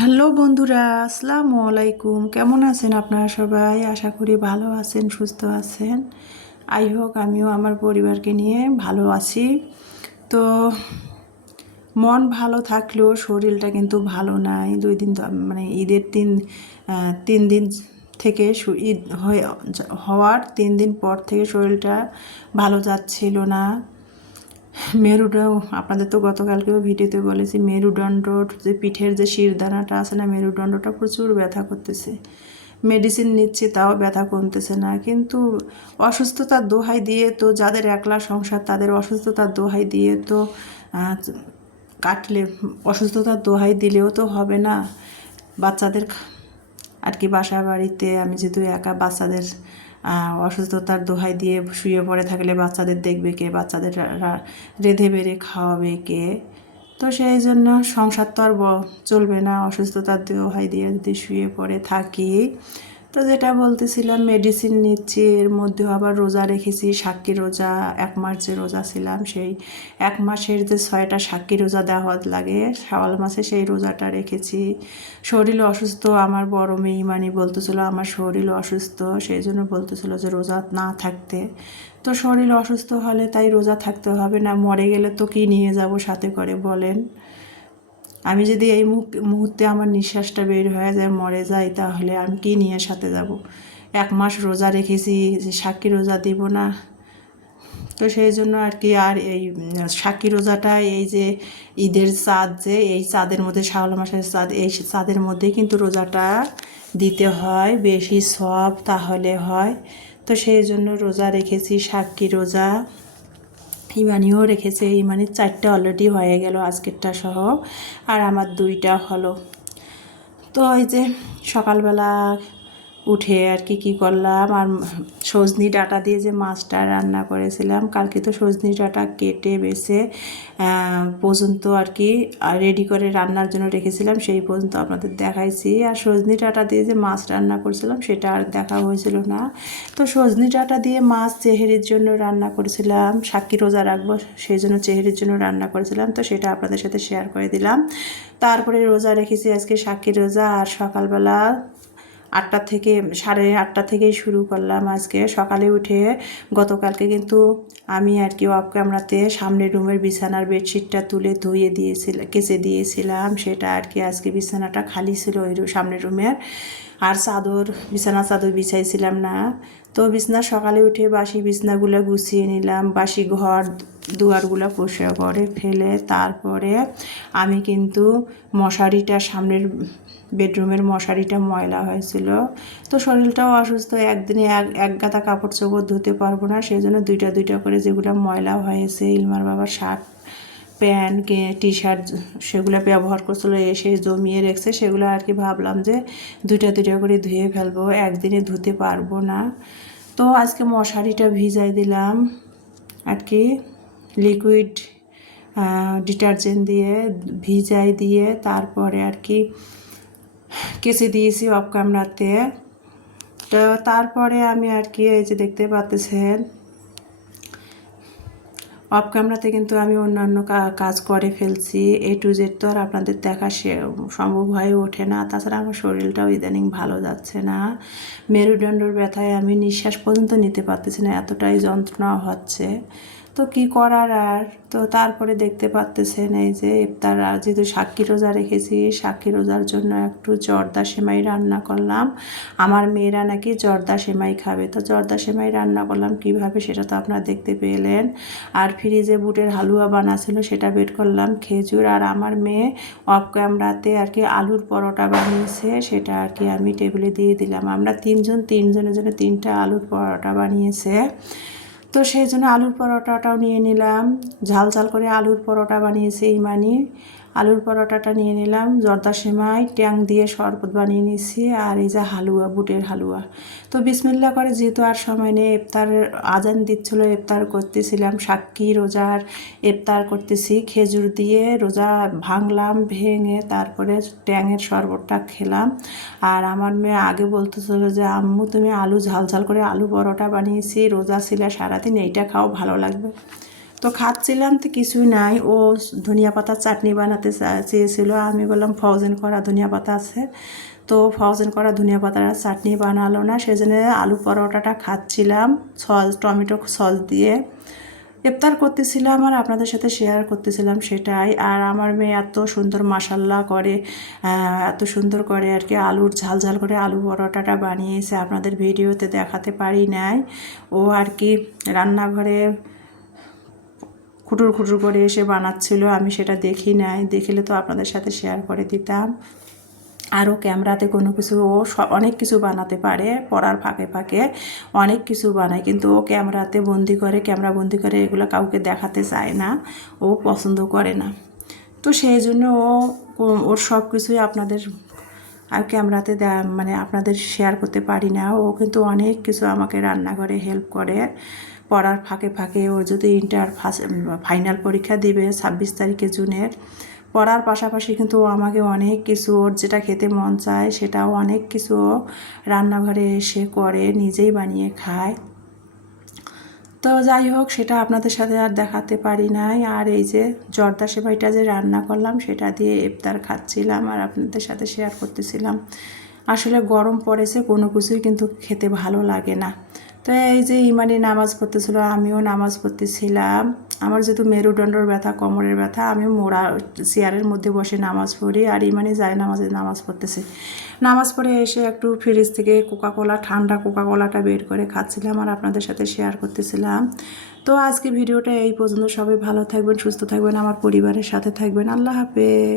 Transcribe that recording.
Hello বন্ধুরা, আসসালামু আলাইকুম। কেমন আছেন আপনারা সবাই? আশা করি ভালো আছেন, সুস্থ আছেন। আই হোক আমিও আমার পরিবারকে নিয়ে ভালো আছি। তো মন ভালো থাকলেও শরীরটা কিন্তু ভালো নাই। 2 দিন মানে ঈদের 3 দিন থেকে ঈদ হওয়ার 3 দিন পর থেকে শরীরটা ভালো যাচ্ছিল না। মেরুদণ্ড আপনাদের তো গতকালকেও ভিডিওতে বলেছি, মেরুদণ্ড যে পিঠের যে শিরদানাটা আছে না, মেরুদণ্ডটা প্রচুর ব্যথা করতেছে। মেডিসিন নিচ্ছি তাও ব্যথা কমতেছে না। কিন্তু অসুস্থতার দোহাই দিয়ে তো, যাদের একলা সংসার তাদের অসুস্থতার দোহাই দিয়ে তো কাটলে, অসুস্থতার দোহাই দিলেও তো হবে না। বাচ্চাদের আর কি বাসা বাড়িতে আমি যেহেতু একা, বাচ্চাদের অসুস্থতার দোহাই দিয়ে শুয়ে পড়ে থাকলে বাচ্চাদের দেখবে কে, বাচ্চাদের রেঁধে বেড়ে খাওয়াবে কে? তো সেই জন্য সংসার তো আর চলবে না অসুস্থতার দোহাই দিয়ে যদি শুয়ে পড়ে থাকি। তো যেটা বলতেছিলাম, মেডিসিন নিচ্ছি, এর মধ্যেও আবার রোজা রেখেছি, সাক্ষী রোজা। 1 মাস যে রোজা ছিলাম, সেই 1 মাসের যে 6টা সাক্ষী রোজা দেওয়া লাগে শাওয়াল মাসে, সেই রোজাটা রেখেছি। শরীর অসুস্থ, আমার বড় মেয়ে ইমানি বলতেছিল আমার শরীর অসুস্থ, সেই জন্য বলতেছিল যে রোজা না থাকতে। তো শরীর অসুস্থ হলে তাই রোজা থাকতে হবে না, মরে গেলে তো কি নিয়ে যাব সাথে করে বলেন? আমি যদি এই মুহূর্তে আমার নিঃশ্বাসটা বের হয়ে যায়, মরে যায়, তাহলে আমি কি নিয়ে সাথে যাব? 1 মাস রোজা রেখেছি, যে সাক্ষী রোজা দিব না? তো সেই জন্য আর কি, আর এই সাক্ষী রোজাটা, এই যে ঈদের চাঁদ, যে এই চাঁদের মধ্যে, শাওয়াল মাসের চাঁদ, এই চাঁদের মধ্যেই কিন্তু রোজাটা দিতে হয়, বেশি সওয়াব তাহলে হয়। তো সেই জন্য রোজা রেখেছি, সাক্ষী রোজা। ইমানিও রেখেছে, ইমানির 4টা অলরেডি হয়ে গেল আজকেরটা সহ, আর আমার 2টা হলো। তো এই যে সকালবেলা উঠে আর কি করলাম, আর সজনি ডাঁটা দিয়ে যে মাছটা রান্না করেছিলাম কালকে, তো সজনি ডাঁটা কেটে বেছে পর্যন্ত আর কি রেডি করে রান্নার জন্য রেখেছিলাম, সেই পর্যন্ত আপনাদের দেখাইছি। আর সজনি ডাঁটা দিয়ে যে মাছ রান্না করেছিলাম সেটা আর দেখা হয়েছিল না। তো সজনি ডাঁটা দিয়ে মাছ চেহারির জন্য রান্না করেছিলাম, সাক্ষী রোজা রাখবো সেই জন্য চেহারির জন্য রান্না করেছিলাম, তো সেটা আপনাদের সাথে শেয়ার করে দিলাম। তারপরে রোজা রেখেছি আজকে সাক্ষী রোজা। আর সকালবেলা 8টা থেকে, 8:30 থেকেই শুরু করলাম আজকে সকালে উঠে। গতকালকে কিন্তু আমি আর কি অফ ক্যামেরাতে সামনের রুমের বিছানার বেডশিটটা তুলে ধুয়ে দিয়েছিলাম, কেচে দিয়েছিলাম, সেটা আর কি আজকে বিছানাটা খালি ছিল ওই সামনের রুমের। আর বিছানা চাদর বিছাইছিলাম না। তো বিছনা সকালে উঠে বাসি বিছনাগুলো গুছিয়ে নিলাম, বাসি ঘর দুয়ারগুলো পরিষ্কার করে ফেলে তারপরে আমি কিন্তু মশারিটা, সামনের বেডরুমের মশারিটা ময়লা হয়েছিল। তো শরীরটাও অসুস্থ, একদিনে এক গাদা কাপড় চোপড় ধুতে পারবো না, সেই জন্য দুইটা দুইটা করে যেগুলো ময়লা হয়েছে, ইলমার বাবার শার্ট প্যান্ট টি শার্ট সেগুলো ব্যবহার করছিল, এসে জমিয়ে রেখেছে, সেগুলো আর কি ভাবলাম যে দুইটা দুইটা করে ধুয়ে ফেলবো, একদিনে ধুতে পারবো না। তো আজকে মশারিটা ভিজাই দিলাম আর কি, লিকুইড ডিটারজেন্ট দিয়ে ভিজাই দিয়ে তারপরে আর কি কেচে দিয়েছি অফ ক্যামেরাতে। তো তারপরে আমি আর কি, এই যে দেখতে পাচ্ছেন অফ ক্যামেরাতে কিন্তু আমি অন্যান্য কাজ করে ফেলছি, A to Z তো আর আপনাদের দেখা সম্ভব হয়ে ওঠে না। তাছাড়া আমার শরীরটাও ইদানিং ভালো যাচ্ছে না, মেরুদণ্ডর ব্যথায় আমি নিঃশ্বাস পর্যন্ত নিতে পারতেছি না, এতটাই যন্ত্রণা হচ্ছে। তো কি করার আর। তো তারপরে দেখতে পাচ্তেছেন এই যে ইফতার, যেহেতু সাক্ষী রোজা রেখেছি, সাক্ষী রোজার জন্য একটু জর্দা সেমাই রান্না করলাম। আমার মেয়েরা নাকি জর্দা সেমাই খাবে, তো জর্দা সেমাই রান্না করলাম কিভাবে সেটা তো আপনারা দেখতে পেলেন। আর ফ্রিজে বুটের হালুয়া বানাছিল, সেটা বের করলাম, খেজুর। আর আমার মেয়ে অফ ক্যামেরাতে আর কি আলুর পরোটা বানিয়েছে, সেটা আর কি আমি টেবিলে দিয়ে দিলাম। আমরা তিনজনের জন্য 3টা আলুর পরোটা বানিয়েছে, তো সেই জন্য আলুর পরোটাটাও নিয়ে নিলাম। ঝাল ঝাল করে আলুর পরোটা বানিয়েছে ইমানি, আলুর পরোটাটা নিয়ে নিলাম। জর্দা সেমাই ট্যাং দিয়ে শরবত বানিয়ে নিয়েছি, আর এই যে হালুয়া, বুটের হালুয়া। তো বিসমিল্লা করে, যেহেতু আর সময় নেই, ইফতারের আজান দিচ্ছিলো, ইফতার করতেছিলাম, সাক্ষী রোজার ইফতার করতেছি, খেজুর দিয়ে রোজা ভাঙলাম, ভেঙে তারপরে ট্যাংয়ের শরবতটা খেলাম। আর আমার মেয়ে আগে বলতেছিল যে আম্মু তুমি আলু ঝাল ঝাল করে আলু পরোটা বানিয়েছি, রোজা ছিল সারাদিন, এইটা খাও ভালো লাগবে। তো খাচ্ছিলাম তো কিছুই নাই, ও ধনিয়া পাতার চাটনি বানাতে চেয়েছিল। আমি বললাম ফ্রোজেন করা ধনিয়া পাতা আছে, তো ফ্রোজেন করা ধনিয়া পাতার চাটনি বানালো না, সেজন্য আলু পরোটাটা খাচ্ছিলাম সস টমেটো সস দিয়ে। ইফতার করতেছিলাম আর আপনাদের সাথে শেয়ার করতেছিলাম সেটাই। আর আমার মেয়ে এত সুন্দর মাশাল্লাহ করে, এত সুন্দর করে আর কি আলুর ঝাল ঝাল করে আলু পরোটাটা বানিয়েছে, আপনাদের ভিডিওতে দেখাতে পারি নাই। ও আর কি রান্নাঘরে খুটুর খুটুর করে এসে বানাচ্ছিল, আমি সেটা দেখি নাই, দেখিলে তো আপনাদের সাথে শেয়ার করে দিতাম। আরও ক্যামেরাতে কোনো কিছু ও অনেক কিছু বানাতে পারে, পড়ার ফাঁকে ফাঁকে অনেক কিছু বানায়, কিন্তু ও ক্যামেরাতে বন্দি করে, ক্যামেরা বন্দি করে এগুলো কাউকে দেখাতে চায় না, ও পছন্দ করে না। তো সেই জন্য ওর সব কিছুই আপনাদের আর ক্যামেরাতে মানে আপনাদের শেয়ার করতে পারি না। ও কিন্তু অনেক কিছু আমাকে রান্নাঘরে হেল্প করে পড়ার ফাঁকে ফাঁকে। ওর যদি ফাইনাল পরীক্ষা দিবে 26 তারিখে জুনের, পড়ার পাশাপাশি কিন্তু ও আমাকে অনেক কিছু, ওর যেটা খেতে মন চায় সেটাও অনেক কিছু রান্নাঘরে এসে করে, নিজেই বানিয়ে খায়। তো যাই হোক, সেটা আপনাদের সাথে আর দেখাতে পারি নাই। আর এই যে জর্দা সেমাইটা যে রান্না করলাম সেটা দিয়ে ইফতার খাচ্ছিলাম আর আপনাদের সাথে শেয়ার করতেছিলাম। আসলে গরম পড়েছে, কোনো কিছুই কিন্তু খেতে ভালো লাগে না। তো এই যে ইমানি নামাজ পড়তেছিল, আমিও নামাজ পড়তেছিলাম। আমার যেহেতু মেরুদণ্ডর ব্যথা, কোমরের ব্যথা, আমি মোড়া চেয়ারের মধ্যে বসে নামাজ পড়ি, আর ইমানি যায় নামাজ পড়তেছে। নামাজ পড়ে এসে একটু ফ্রিজ থেকে কোকাকোলা, ঠান্ডা কোকাকোলাটা বের করে খাচ্ছিলাম আর আপনাদের সাথে শেয়ার করতেছিলাম। তো আজকে ভিডিওটা এই পর্যন্ত। সবাই ভালো থাকবেন, সুস্থ থাকবেন, আমার পরিবারের সাথে থাকবেন। আল্লাহ হাফেজ।